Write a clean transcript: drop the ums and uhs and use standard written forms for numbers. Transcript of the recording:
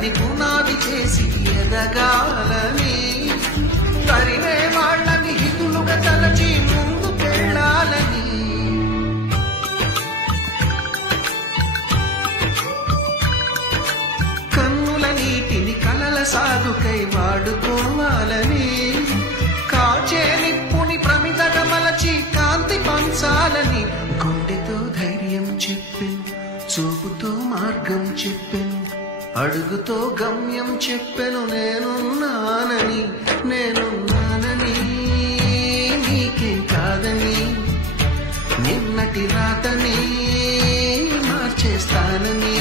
కలని పునాది చేసి ఎదగాలని తరిమే వాళ్ళని హితులుగా తలచి ముందుకెళ్ళాలని కన్నుల నీటిని కలల సాగుకై వాడుకోవాలని కాచే నిప్పుని ప్రమిదగా మలచి కాంతి పంచాలని గుండెతో ధైర్యం చెప్పెను చూపుతో మార్గం చెప్పెను అడుగుతో గమ్యం చెప్పెను నేనున్నానని నీకేం కాదని నిన్నటి రాతని మార్చేస్తానని